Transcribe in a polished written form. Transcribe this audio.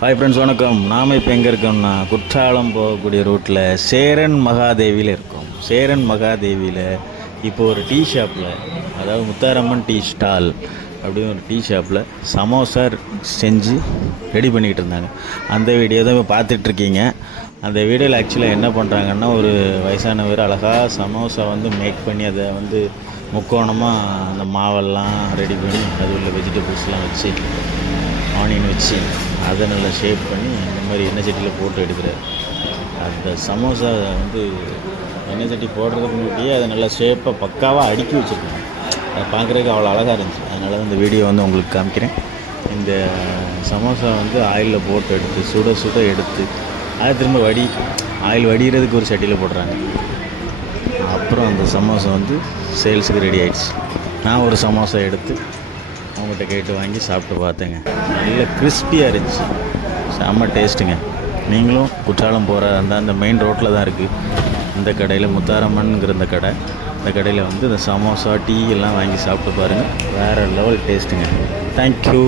Hi friends, வணக்கம். நாம் இப்போ எங்கே இருக்கோம்னா குற்றாலம் போகக்கூடிய ரூட்டில் சேரன் மகாதேவியில் இருக்கோம். சேரன் மகாதேவியில் இப்போ ஒரு டீ ஷாப்பில், அதாவது முத்தாரம்மன் டீ ஸ்டால் அப்படின்னு ஒரு டீ ஷாப்பில் சமோசா செஞ்சு ரெடி பண்ணிக்கிட்டு இருந்தாங்க. அந்த வீடியோ தான் இப்போ பார்த்துட்ருக்கீங்க. அந்த வீடியோவில் ஆக்சுவலாக என்ன பண்ணுறாங்கன்னா, ஒரு வயசானவர் அழகாக சமோசா வந்து மேக் பண்ணி அதை வந்து முக்கோணமாக அந்த மாவெல்லாம் ரெடி பண்ணி அது உள்ள வெஜிடபிள்ஸ்லாம் வச்சு ஆனியன் வச்சு அதை நல்லா ஷேப் பண்ணி இந்த மாதிரி எண்ணெய் சட்டியில் போட்டு எடுக்கிறார். அந்த சமோசா வந்து எண்ணெய் சட்டி போடுறதுக்கு முன்னாடியே அதை நல்லா ஷேப்பாக பக்காவாக அடுக்கி வச்சுருக்கோம். அதை பார்க்குறதுக்கு அவ்வளோ அழகாக இருந்துச்சு. அதனால் தான் இந்த வீடியோ வந்து உங்களுக்கு காமிக்கிறேன். இந்த சமோசா வந்து ஆயிலில் போட்டு எடுத்து சுட சுட எடுத்து அதை திரும்ப ஆயில் வடிகிறதுக்கு ஒரு சட்டியில் போடுறாங்க. அப்புறம் அந்த சமோசா வந்து சேல்ஸுக்கு ரெடி ஆகிடுச்சு. நான் ஒரு சமோசா எடுத்து அவங்ககிட்ட கேட்டு வாங்கி சாப்பிட்டு பார்த்தேங்க. நல்ல கிறிஸ்பியாக இருந்துச்சு, செம்ம டேஸ்ட்டுங்க. நீங்களும் குற்றாலம் போகிற அந்த மெயின் ரோட்டில் தான் இருக்குது இந்த கடையில், முத்தாரம்மன்ங்கிற இந்த கடை. இந்த கடையில் வந்து இந்த சமோசா டீ எல்லாம் வாங்கி சாப்பிட்டு பாருங்கள். வேறு லெவல் டேஸ்ட்டுங்க. தேங்க்யூ.